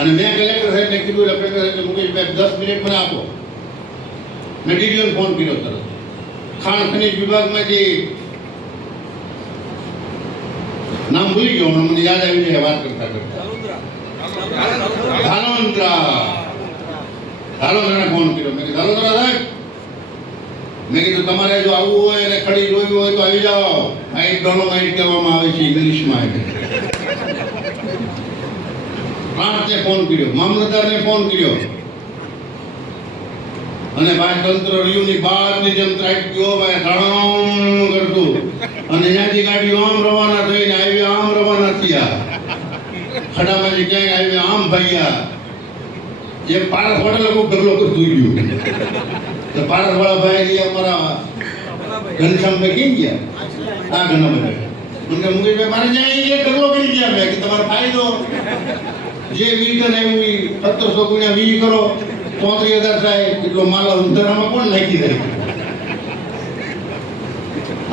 અને મેં કલેક્ટર સાહેબને કીધું, કલેક્ટર સાહેબને મુકેશભાઈ 10 મિનિટ મને આપો. મેં ડીડીઓને ફોન કર્યો તરત. ખાણ ખનીજ વિભાગમાંથી નામ ભૂલી ગયો, મને યાદ આવી જાય વાત કરતા કરતા. ધાલોદરાને ફોન કર્યો. મેં કીધું ધાલોદરા સાહેબ, મેં કીધું તમારે જો આવવું હોય અને ખડી જોવી હોય તો આવી જાઓ. માઇટ ડોલોમાઇટ કહેવામાં આવે છે ઇંગ્લિશમાં. પ્રાંતને ફોન કર્યો, મામલતદારને ફોન કર્યો અને ભાઈ તંત્ર રહ્યુંની બાદની જેમ ત્રાટ ગયો ભાઈ ધડામ કરતું અને ત્યાંથી ગાડીઓ આમ રવાના થઈને આવી આમ રવાના થયા. ખડામાંથી ક્યાંક આવી આમ ભાગ્યા. એ પારસ વાળા લોકો ઢગલો કરતું ગયું. તો પારસ વાળા ભાઈ અમારા ઘનશ્યામભાઈ કેમ ગયા? આ ઘનાભાઈ મને મુકેશભાઈ મારે ત્યાં એ ઢગલો કરી ગયા. મેં કે તમારો ફાયદો જે વીઘન આવ્યું 1700 ગુણ્યા 20 કરો 33,000 થાય. એટલો માલ અંધારામાં કોણ નાખી દે?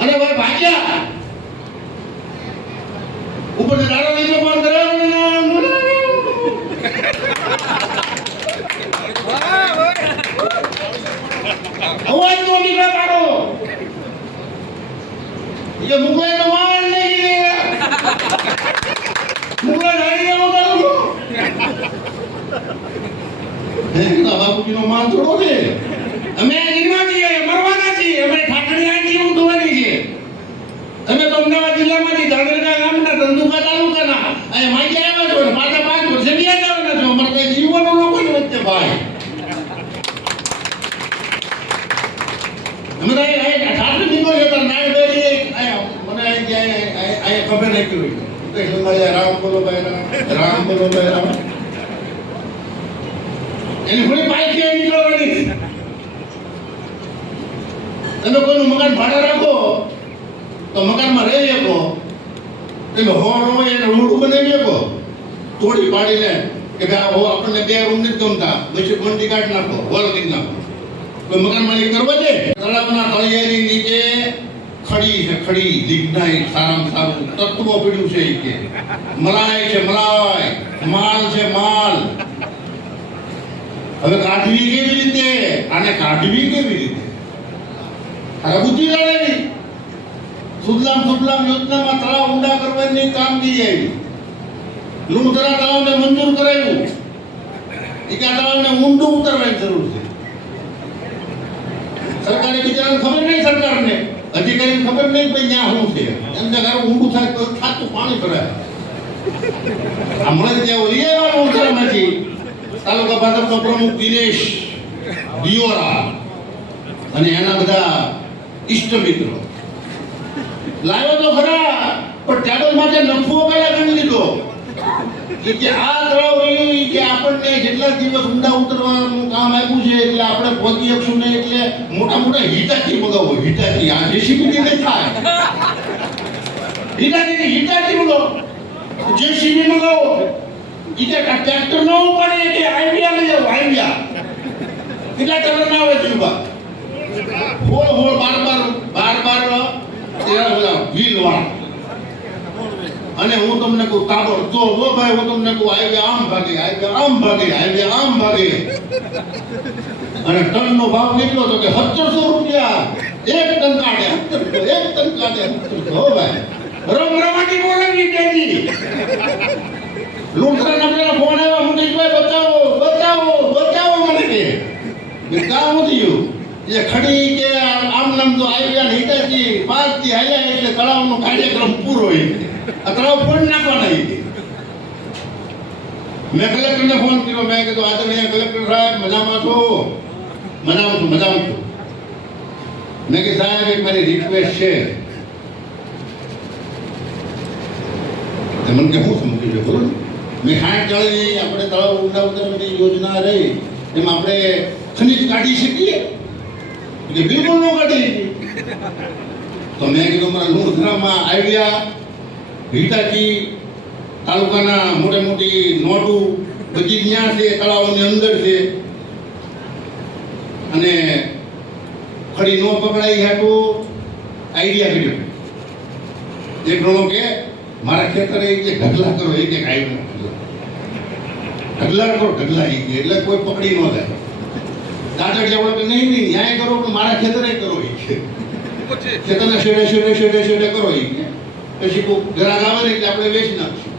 અને ભાઈ ભાગ્યા ઉપર દાડા લઈને ફોન કરાવ્યો. અવાજ નો નીકળે પાડો. એ મુકલે તો માર નહીં. મુકલે ધારી નો દાડો. બાપુજી નો માલ થોડો છે. અમે જીવવા છીએ, મરવાના છીએ. અમે ઠાકરિયા જીવ ધોવાની છે. તમે તો અમદાવાદ જિલ્લામાંથી ધાંગધ્રા ગામના ધંધુકા તાલુકાના અહીં માજી આવ્યા છો. પાછા 5 વર્ષે બિયા જવાના છો. અમારે કઈ જીવવાનું લોકોની વચ્ચે ભાઈ. અમે તો ઠાકર નીકળો છે તો નાય બેરી મને અહીં ખબર નહીં કરી. રામ બોલો ભાઈ રામ બોલો ભાઈ રામ. એની થોડી પાઇપ નીકળવાની. તમે કોઈનું મકાન ભાડે રાખો તો મકાનમાં રહી શકો. તમે હોર હોય એને રૂડું બનાવી શકો તોડી પાડીને કે ભાઈ આપણને 2 રૂમ નથી ગમતા, પછી કોન્ટી કાઢ નાખો, હોલ કરી નાખો. કોઈ મકાન માલિક કરવા દે? તળાવના તળિયાની નીચે ખડી છે, ખડી લિગ્નાઇટ સારામાં સારું તત્વો પડ્યું છે. કે મલાઈ છે, મલાઈ માલ છે, માલ. હવે કાઢવી કેવી રીતે? આને કાઢવી કેવી રીતે? આ બુદ્ધિ લાગેલી. સુજલામ સુફલામ યોજનામાં તળાવ ઊંડા કરવાની કામગીરી આવી. લુણધરા તળાવને મંજૂર કરાવ્યું. એ કે તળાવને ઊંડું ઉતરવાની જરૂર છે. સરકારે બિચારાને ખબર નહીં, સરકારને અધિકારીને ખબર નહીં ભાઈ ત્યાં શું છે. એમને ઘરે ઊંડું થાય તો ખાતું પાણી ભરાય. હમણાં ત્યાં લઈ આવ્યા ઊંડામાંથી તાલુકા ભાજપનો પ્રમુખ દિનેશ દિયોરા અને એના બધા ઇષ્ટ મિત્રો લાવ્યો તો ખરા, પણ ટેબલ માટે નફો પેલા ગણી લીધો કે આ તળાવ રહ્યું કે આપણને જેટલા દિવસ ઊંડા ઉતરવાનું કામ આપ્યું છે એટલે આપણે પહોંચી શકશું નહીં. એટલે મોટા મોટા હિટાચી મગાવો. હિટાચી આ જેસીબી નહીં થાય. હિટાચી મગાવો, જેસીબી મગાવો. ઈતે ટ્રેક્ટર નો પડે કે આઈડિયા લઈ જાવ. આઈડિયા કેટલા કલર ના આવે જીવા હોળ હોળ 12 વ્હીલ વાળા. અને હું તમને કહું કાબડ તો ભાઈ, હું તમને કહું આઈડિયા આમ ભાગે, આઈડિયા આમ ભાગે, આઈડિયા આમ ભાગે. અને ટન નો ભાવ કેટલો તો કે 1700 રૂપિયા. 1 ટન કાઢે 1700, 1 ટન કાઢે 1700. હો ભાઈ રમરમાટી બોલાવી દેજી. લુણધરા નંબરના ફોન આવ્યા, મુકેશભાઈ બચાવો બચાવો બચાવો. મને કે કામ થયું એ ખડી કે આમ નામ તો આવ્યા ને હિટાચી 5 થી હાલ્યા એટલે તળાવનો કાર્યક્રમ પૂરો. આ તળાવ ફોન નાખવાના. મેં કલેક્ટરને ફોન કર્યો. મેં કીધું આદરણીય કલેક્ટર સાહેબ મજામાં છો? મજામાં છું. મેં કીધું સાહેબ એક મારી રિક્વેસ્ટ છે. મને કે હું સમજી ગયો બોલો. મેં 60 જળી આપણે તળાવ ઊંડા ઉતરવાની યોજના રહી એમાં આપણે ખનીજ કાઢી શકીએ કે બિલકુલ ન કાઢી. તો મેં કીધું મારા લુણધરામાં આવ્યા હિટાચી તાલુકાના મોટી નોટું બધી ત્યાં છે, તળાવની અંદર છે. અને ખડી ન પકડાઈ હાટું આઈડિયા કર્યો. એક ગણો કે મારા ખેતરે કે ઢગલા કરો. એક આવ્યું ઢગલા કરો ઢગલા ઈ કે એટલે કોઈ પકડી ન જાય. દાદા જેવડો કે નહીં નહીં ન્યાય કરો પણ મારા ખેતરે કરો ઈ કે ખેતરના શેડે શેડે શેડે શેડે કરો ઈ કે પછી કોઈ ગ્રાહક આવે ને એટલે આપણે વેચી નાખશું.